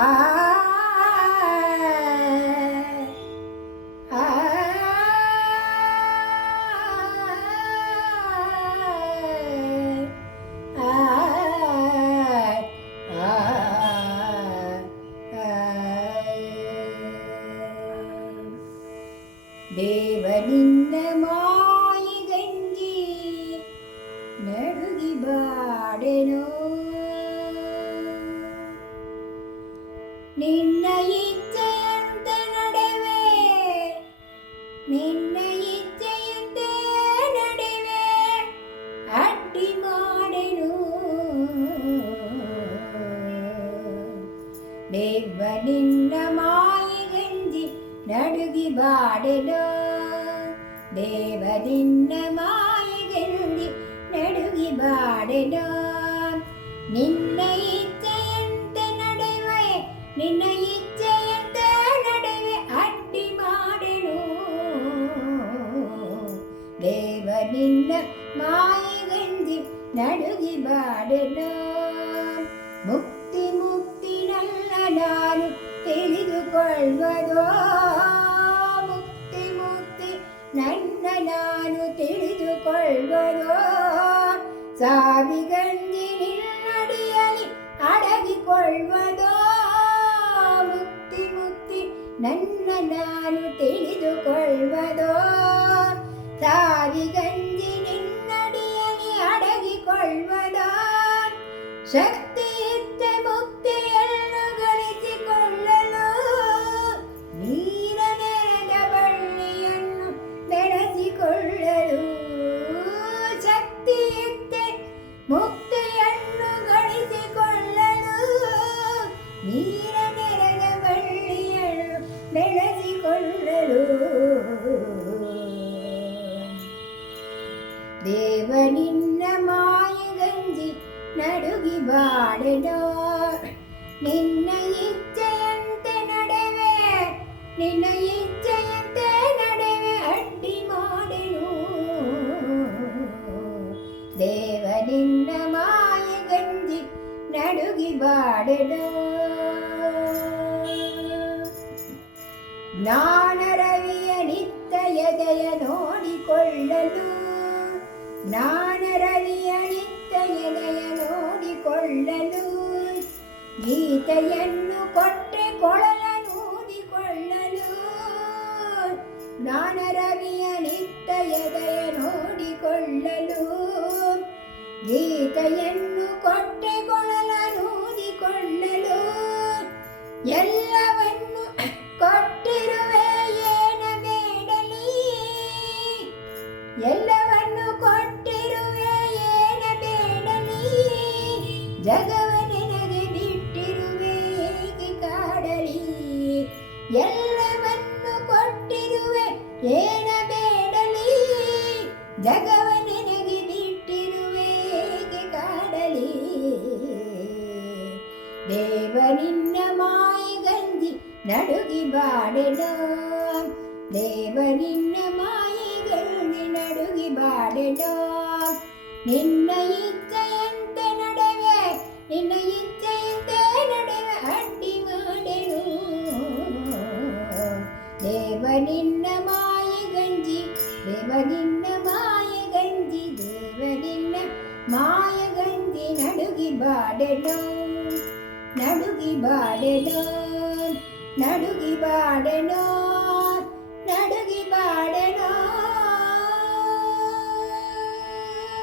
I ನಿನ್ನ ಇಚ್ಛೆಯಂತೆ ನಡೆವೆ. ನಿನ್ನ ಇಚ್ಛೆಯಂತೆ ನಡೆವೆ. ಅಡ್ಡಿ ಮಾಡೆನು. ದೇವ ನಿನ್ನ ಮಾಯಿಗಂಜಿ ನಡುಗಿ ಬಾಡೆನೋ ದೇವ ನಿನ್ನ ಮಾಯಿಗಂಜಿ ನಡುಗಿ ಬಾಡೆನೋ ನಿನ್ನ ಮಾಯಿಗಂಜಿ ನಡುಗಿ ಬಾಡೆನು ಮುಕ್ತಿ ಮುಕ್ತಿ ನನ್ನ ನಾನು ತಿಳಿದುಕೊಳ್ಳುವುದೋ ಮುಕ್ತಿ ಮುಕ್ತಿ ನನ್ನ ನಾನು ತಿಳಿದುಕೊಳ್ಳುವುದೋ ಸಾವಿಗಂಜಿ ನಿನ್ನಡಿಯಲಿ ಅಡಗಿಕೊಳ್ಳುವುದೋ ಮುಕ್ತಿ ಮುಕ್ತಿ ನನ್ನ ನಾನು ತಿಳಿದುಕೊಳ್ಳುವುದೋ தாவி கஞ்சி நின்னடியணி அடகிக் கொள்வதான் சக்தி ಬಾಡೆನೋ ನಿನ್ನ ಇಚ್ಛೆಯಂತೆ ನಡೆವೆ, ನಿನ್ನ ಇಚ್ಛೆಯಂತೆ ನಡೆವೆ, ಅಡ್ಡಿ ಮಾಡೆನು ದೇವ ನಿನ್ನ ಮಾಯಗಂಜಿ ನಡುಗಿ ಬಾಡೆಡೋ ಜ್ಞಾನ ರವಿಯ ನಿತ್ಯ ಎದೆಯ ನೋಡಿಕೊಳ್ಳಲು ಜ್ಞಾನ ರವಿಯ ನಿತ್ಯ ಎದೆಯ ನೋಡಿಕೊಳ್ಳಲು, ಗೀತೆಯನ್ನು ಕೊಟ್ಟೆ ಕೊಳಲ ನೋಡಿಕೊಳ್ಳಲು ನಿತ್ಯ ಎದೆಯ ನೋಡಿಕೊಳ್ಳಲು ಗೀತೆಯನ್ನು ಕೊಟ್ಟೆ ಕೊಳಲ ನೋಡಿಕೊಳ್ಳಲು ಎಲ್ಲವನ್ನು ಕೊಟ್ಟಿರುವೆ ಏನ ಬೇಡಲಿ? ಎಲ್ಲವನ್ನು ಕೊಟ್ಟಿರುವೆ, ಏನ ಬೇಡಲಿ ಬಿಟ್ಟಿರುವೆ ಕಾಡಲಿ ಕೊಟ್ಟಿರುವೆ, ಏನ ಬೇಡಲಿ ಬಿಟ್ಟಿರುವೆ ಕಾಡಲಿ ದೇವ ಮಾಯಿಗಂಜಿ ನಡುಗಿ ಬಾಡೆನೋ ದೇವ ನಿನ್ನ ನಡುಗಿ ಬಾಡೆನೋ ನಿನ್ನ ಇಚ್ಛೆಯಂತೆ ನಡೆವೆ ನಿನ್ನ ಇಚ್ಛೆಯಂತೆ ನಡೆವೆ ಅಡ್ಡಿ ಮಾಡೆನು ದೇವ ನಿನ್ನ ಮಾಯಗಂಜಿ ದೇವ ನಿನ್ನ ಮಾಯಗಂಜಿ ದೇವ ನಿನ್ನ ಮಾಯಗಂಜಿ ನಡುಗಿ ಬಾಡೆನೋ ನಡುಗಿ ಬಾಡೆನೋ ನಡುಗಿ ಬಾಡೆನೋ